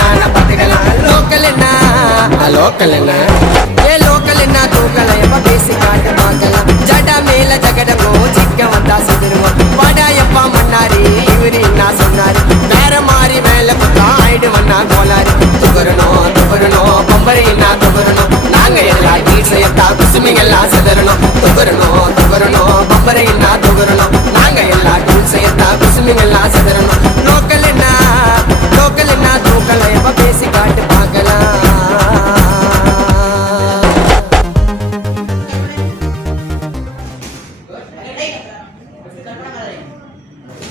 நான பார்த்துக்கலாம். லோக்கல் என்ன லோக்கல் என்ன ஏ லோக்கல் என்ன தூக்கலாம் எப்ப பேசி காட்டு பார்க்கலாம். ஜடா மேல ஜகடமோ சிக்க வந்தா செதுருவோம். வாடா எப்பா மன்னாரி இவரு என்ன சொன்னாரு. வேற மாதிரி மேல குத்தா ஆயிடுவண்ணா கோலாரு. துகரணும் பம்பரை என்ன துகரணும். நாங்க எல்லா டீச்சையத்தா குசுமிங்கெல்லாம் செதறணும். துகரணும் பம்பரை என்ன துகரணும். நாங்க எல்லா டீச்சையத்தா குசுமிங்கெல்லாம் செதறணும். லோக்கல் என்ன தூக்கலாம் எப்ப பேசி காட்டு பார்க்கலாம்.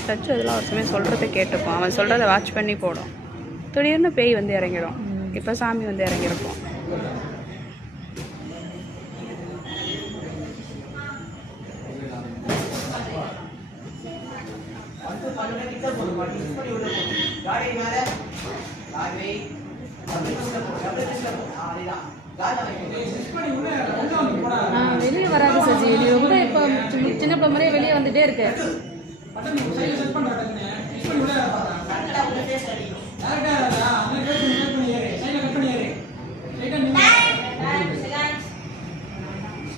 சச்சு அதெல்லாம் ஒரு சமயம் சொல்கிறத கேட்டுப்போம். அவன் சொல்கிறத வாட்ச் பண்ணி போடும். திடீர்னு பேய் வந்து இறங்கிடும். இப்போ சாமி வந்து இறங்கியிருப்போம். வெளியே வராது சஜி. ரொம்ப இப்போ சின்ன பிள்ளை மாதிரியே வெளியே வந்துட்டே இருக்கு.